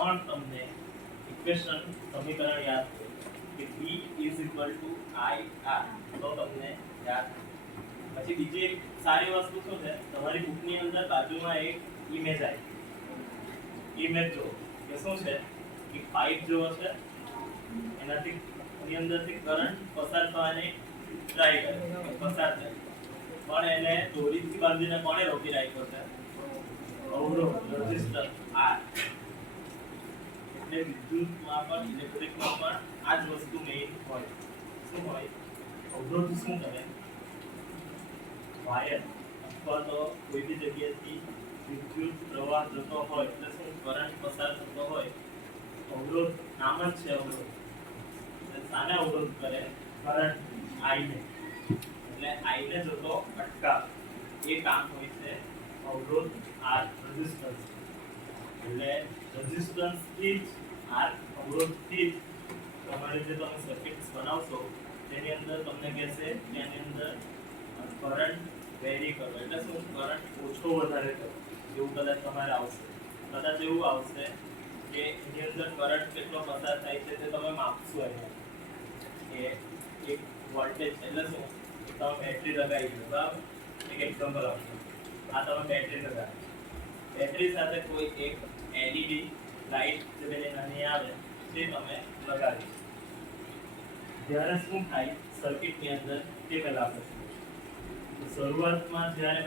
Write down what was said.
પણ તમને ઇક્વેશન સમીકરણ યાદ છે કે V = IR તો તમને યાદ. પછી બીજી એક સારી વસ્તુ શું છે, તમારી બુકની અંદર બાજુમાં એક ઇમેજ આવી. ઇમેજ જો કે શું છે કે પાઇપ જો છે એનાથી એની અંદરથી કરંટ પસાર થવાની ટ્રાય કરે, પસાર થાય, પણ એને દોરીથી બાંધીને કોણે રોકી રાખ્યો છે? અવરોધ, રેઝિસ્ટર R. એટલે વિદ્યુતમાં પણ ઇલેક્ટ્રિકમાં પણ આ જ વસ્તુ મેઇન હોય. શું હોય? અવરોધ શું કરે? વાયર અથવા તો કોઈ બી જગ્યાએથી વિદ્યુત પ્રવાહ જતો હોય એટલે શું કરંટ પસાર થતો હોય, અવરોધ નામ જ છે અવરોધ. સાને અવરોધ કરે? કરંટ I ને. એટલે I ને જતો અટકાવ એ કામ હોય છે અવરોધ R, રેઝિસ્ટન્સ. એટલે રેઝિસ્ટન્સ થી જ R અવરોધ થી જ તમારે જે તમે સર્કિટ્સ બનાવશો તેની અંદર તમને કહેશે કે એની અંદર કરંટ વેરી કરો, એટલે શું કરંટ ઓછો વધારે કરો એવું કદાચ તમારે આવશે. કદાચ એવું આવશે કે એની અંદર કરંટ કેટલો પસાર થાય છે તે તમે માપશો અહીંયા કે એક વોલ્ટેજ એટલે શું તમે બેટરી લગાવી દો, બરાબર? એક એક્ઝામ્પલ આપો. આ તમે બેટરી લગાવી, બેટરી સાથે કોઈ એક એલઈડી લાઇટ જે પેલી નાની આવે તે તમે લગાવી. ત્યારે શું થાય સર્કિટની અંદર તે પહેલા આપણે શરૂઆતમાં જ્યારે